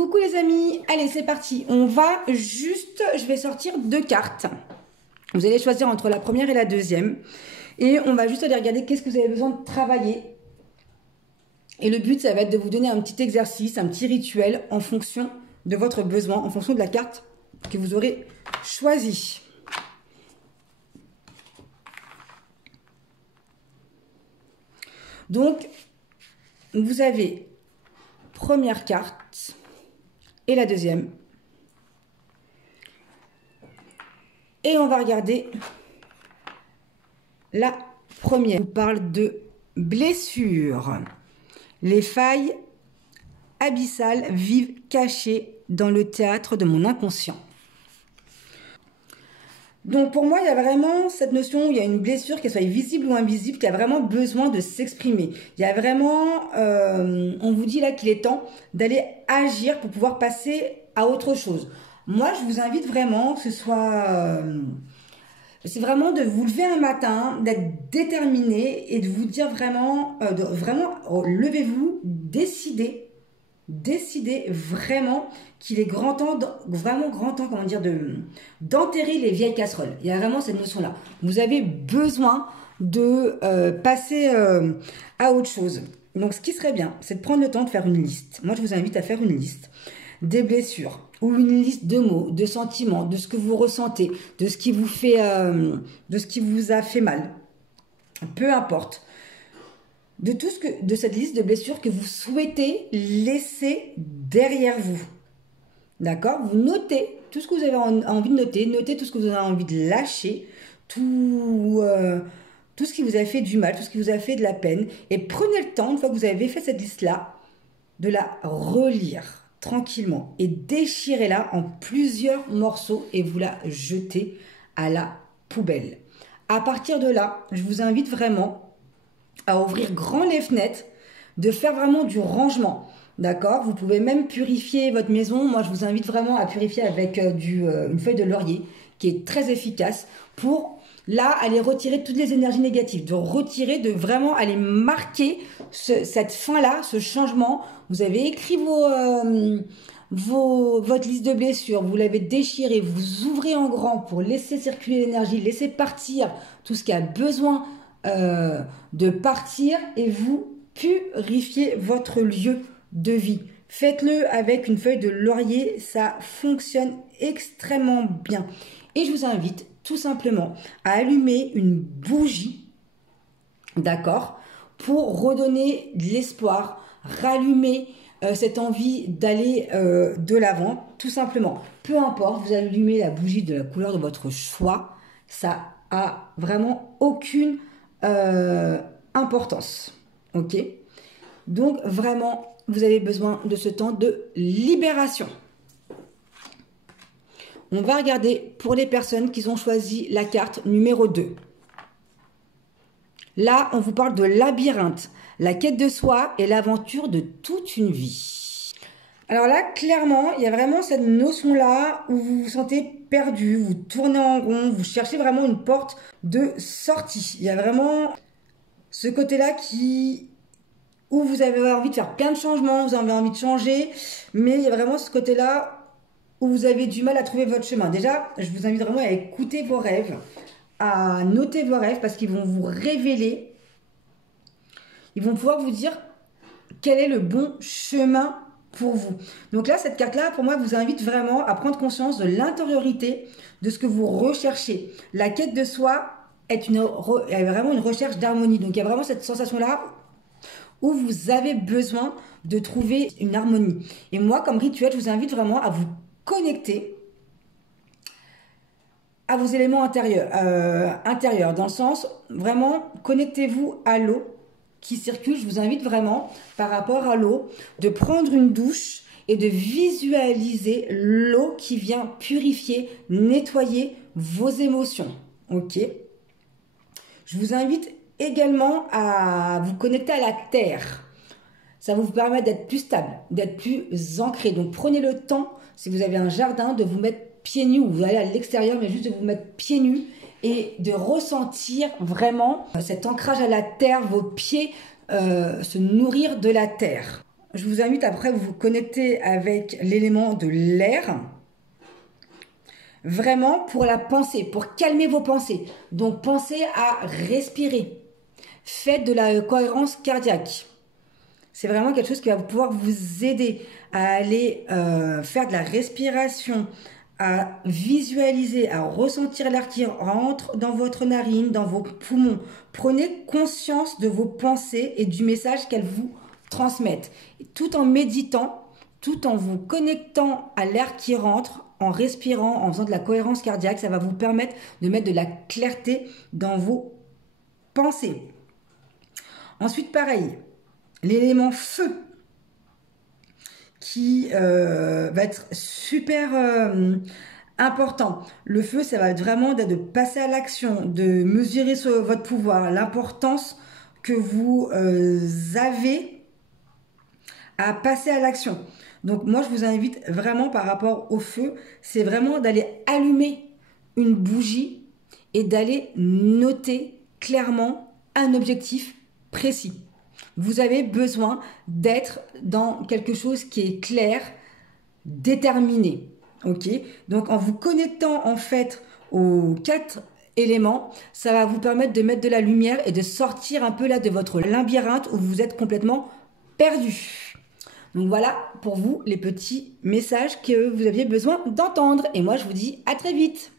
Coucou les amis, allez c'est parti, je vais sortir 2 cartes. Vous allez choisir entre la première et la deuxième. Et on va juste aller regarder qu'est-ce que vous avez besoin de travailler. Et le but, ça va être de vous donner un petit exercice, un petit rituel en fonction de votre besoin, en fonction de la carte que vous aurez choisie. Donc, vous avez première carte et la deuxième. Et on va regarder la première. On parle de blessures. Les failles abyssales vivent cachées dans le théâtre de mon inconscient. Donc pour moi, il y a vraiment cette notion où il y a une blessure, qu'elle soit visible ou invisible, qui a vraiment besoin de s'exprimer. Il y a vraiment, on vous dit là qu'il est temps d'aller agir pour pouvoir passer à autre chose. Moi, je vous invite vraiment que ce soit... c'est vraiment de vous lever un matin, d'être déterminé et de vous dire vraiment, levez-vous, décidez vraiment qu'il est grand temps, comment dire, d'enterrer les vieilles casseroles. Il y a vraiment cette notion-là. Vous avez besoin de passer à autre chose. Donc, ce qui serait bien, c'est de prendre le temps de faire une liste. Moi, je vous invite à faire une liste des blessures ou une liste de mots, de sentiments, de ce que vous ressentez, de ce qui vous fait, de ce qui vous a fait mal. Peu importe. De cette liste de blessures que vous souhaitez laisser derrière vous. D'accord? Vous notez tout ce que vous avez envie de noter, notez tout ce que vous avez envie de lâcher, tout ce qui vous a fait du mal, tout ce qui vous a fait de la peine. Et prenez le temps, une fois que vous avez fait cette liste-là, de la relire tranquillement et déchirez-la en plusieurs morceaux et vous la jetez à la poubelle. À partir de là, je vous invite vraiment à ouvrir grand les fenêtres, de faire vraiment du rangement. D'accord? Vous pouvez même purifier votre maison. Moi, je vous invite vraiment à purifier avec une feuille de laurier qui est très efficace pour, là, aller retirer toutes les énergies négatives. De vraiment aller marquer cette fin-là, ce changement. Vous avez écrit votre liste de blessures, vous l'avez déchirée, vous ouvrez en grand pour laisser circuler l'énergie, laisser partir tout ce qui a besoin de partir et vous purifiez votre lieu de vie. Faites-le avec une feuille de laurier, ça fonctionne extrêmement bien. Et je vous invite tout simplement à allumer une bougie, d'accord, pour redonner de l'espoir, rallumer cette envie d'aller de l'avant, tout simplement. Peu importe, vous allumez la bougie de la couleur de votre choix, ça a vraiment aucune importance. Ok? Donc vraiment, vous avez besoin de ce temps de libération. On va regarder pour les personnes qui ont choisi la carte numéro 2. Là, on vous parle de labyrinthe, la quête de soi et l'aventure de toute une vie. Alors là, clairement, il y a vraiment cette notion-là où vous vous sentez perdu, vous tournez en rond, vous cherchez vraiment une porte de sortie. Il y a vraiment ce côté-là où vous avez envie de faire plein de changements, vous avez envie de changer, mais il y a vraiment ce côté-là où vous avez du mal à trouver votre chemin. Déjà, je vous invite vraiment à écouter vos rêves, à noter vos rêves parce qu'ils vont vous révéler, ils vont pouvoir vous dire quel est le bon chemin pour vous. Donc là, cette carte-là, pour moi, vous invite vraiment à prendre conscience de l'intériorité de ce que vous recherchez. La quête de soi est vraiment une recherche d'harmonie. Donc, il y a vraiment cette sensation-là où vous avez besoin de trouver une harmonie. Et moi, comme rituel, je vous invite vraiment à vous connecter à vos éléments intérieurs, dans le sens, vraiment, connectez-vous à l'eau qui circule. Je vous invite vraiment, par rapport à l'eau, de prendre une douche et de visualiser l'eau qui vient purifier, nettoyer vos émotions. Ok? Je vous invite également à vous connecter à la terre. Ça va vous permettre d'être plus stable, d'être plus ancré. Donc prenez le temps, si vous avez un jardin, de vous mettre pieds nus, ou vous allez à l'extérieur, mais juste de vous mettre pieds nus et de ressentir vraiment cet ancrage à la terre, vos pieds se nourrir de la terre. je vous invite après à vous connecter avec l'élément de l'air. Vraiment pour la pensée, pour calmer vos pensées. Donc pensez à respirer. Faites de la cohérence cardiaque. C'est vraiment quelque chose qui va pouvoir vous aider à aller faire de la respiration, à visualiser, à ressentir l'air qui rentre dans votre narine, dans vos poumons. Prenez conscience de vos pensées et du message qu'elles vous transmettent. Tout en méditant, tout en vous connectant à l'air qui rentre, en respirant, en faisant de la cohérence cardiaque, ça va vous permettre de mettre de la clarté dans vos pensées. Ensuite, pareil, l'élément feu qui va être super important. Le feu, ça va être vraiment de passer à l'action, de mesurer votre pouvoir, l'importance que vous avez à passer à l'action. Donc moi, je vous invite vraiment par rapport au feu, c'est vraiment d'aller allumer une bougie et d'aller noter clairement un objectif précis. Vous avez besoin d'être dans quelque chose qui est clair, déterminé. Ok? Donc en vous connectant en fait aux 4 éléments, ça va vous permettre de mettre de la lumière et de sortir un peu là de votre labyrinthe où vous êtes complètement perdu. Donc voilà pour vous les petits messages que vous aviez besoin d'entendre. Et moi je vous dis à très vite.